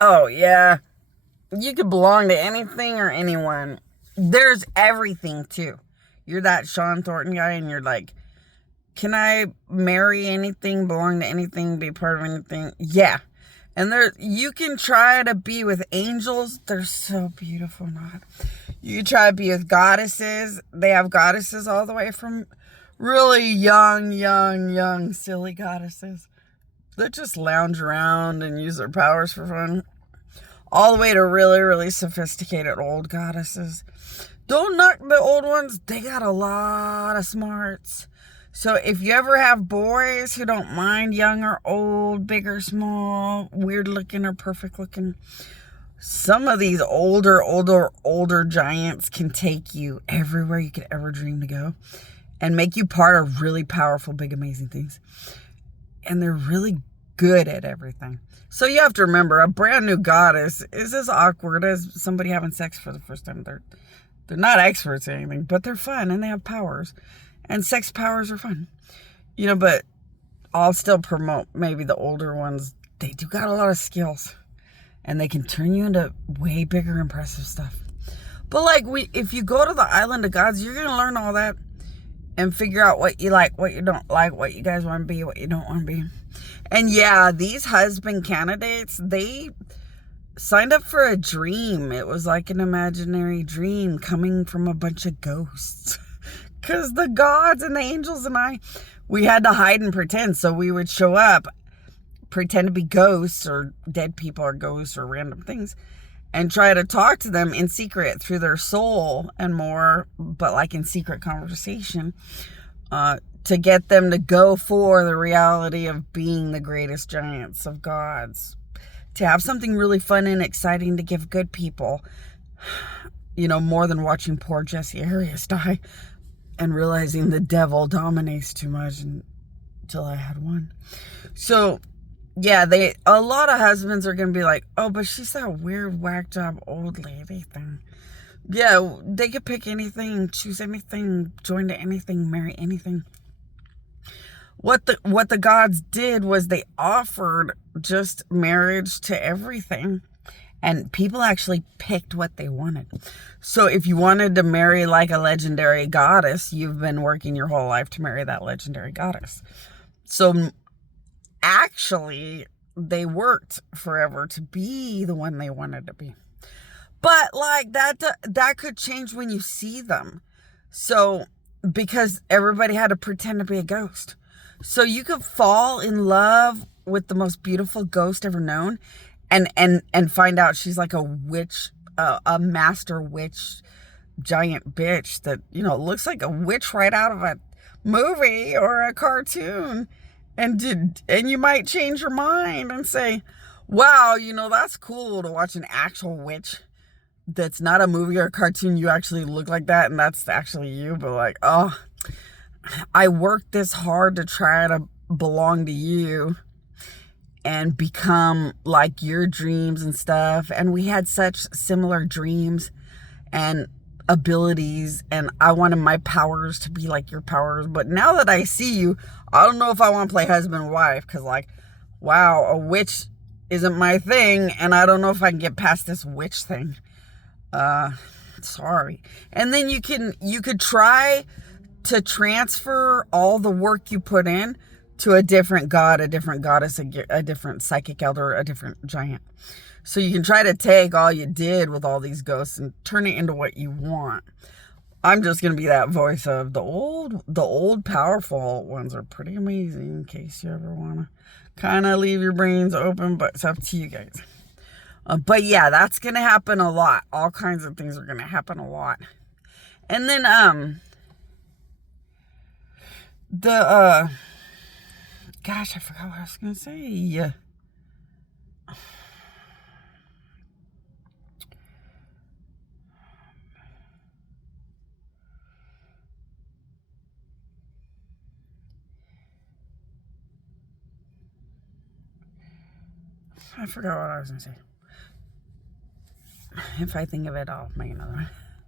Oh, yeah. You could belong to anything or anyone. There's everything, too. You're that Sean Thornton guy, and you're like, can I marry anything, belong to anything, be part of anything? Yeah. And you can try to be with angels. They're so beautiful, not. You try to be with goddesses. They have goddesses all the way from really young, silly goddesses that just lounge around and use their powers for fun, all the way to really sophisticated old goddesses. Don't knock the old ones. They got a lot of smarts. So if you ever have boys who don't mind young or old, big or small, weird looking or perfect looking, some of these older giants can take you everywhere you could ever dream to go and make you part of really powerful, big, amazing things. And they're really good at everything. So you have to remember, a brand new goddess is as awkward as somebody having sex for the first time. They're not experts at anything, but they're fun and they have powers. And sex powers are fun. But I'll still promote maybe the older ones. They do got a lot of skills. And they can turn you into way bigger, impressive stuff. But if you go to the island of gods, you're going to learn all that. And figure out what you like, what you don't like, what you guys want to be, what you don't want to be. And yeah, these husband candidates, they signed up for a dream. It was like an imaginary dream coming from a bunch of ghosts. Because the gods and the angels and we had to hide and pretend. So we would show up, pretend to be ghosts or dead people or ghosts or random things, and try to talk to them in secret through their soul and more, but like in secret conversation, to get them to go for the reality of being the greatest giants of gods, to have something really fun and exciting to give good people, more than watching poor Jesse Arias die and realizing the devil dominates too much until I had one. So yeah, a lot of husbands are going to be like, oh, but she's that weird whack job old lady thing. Yeah, they could pick anything, choose anything, join to anything, marry anything. What the gods did was they offered just marriage to everything. And people actually picked what they wanted. So if you wanted to marry like a legendary goddess, you've been working your whole life to marry that legendary goddess. So actually, they worked forever to be the one they wanted to be. But that could change when you see them. So because everybody had to pretend to be a ghost. So you could fall in love with the most beautiful ghost ever known and find out she's like a witch, a master witch, giant bitch that, looks like a witch right out of a movie or a cartoon. And you might change your mind and say, wow, that's cool to watch an actual witch that's not a movie or a cartoon. You actually look like that, and that's actually you. But I worked this hard to try to belong to you and become like your dreams and stuff. And we had such similar dreams and abilities, and I wanted my powers to be like your powers. But now that I see you, I don't know if I want to play husband and wife, because wow, a witch isn't my thing, and I don't know if I can get past this witch thing. Sorry. And then you could try to transfer all the work you put in to a different god, a different goddess, a different psychic elder, a different giant. So you can try to take all you did with all these ghosts and turn it into what you want. I'm just going to be that voice of the old powerful ones are pretty amazing, in case you ever want to kind of leave your brains open, but it's up to you guys. But yeah, that's going to happen a lot. All kinds of things are going to happen a lot. And then, gosh, I forgot what I was going to say. I forgot what I was going to say. If I think of it, I'll make another one.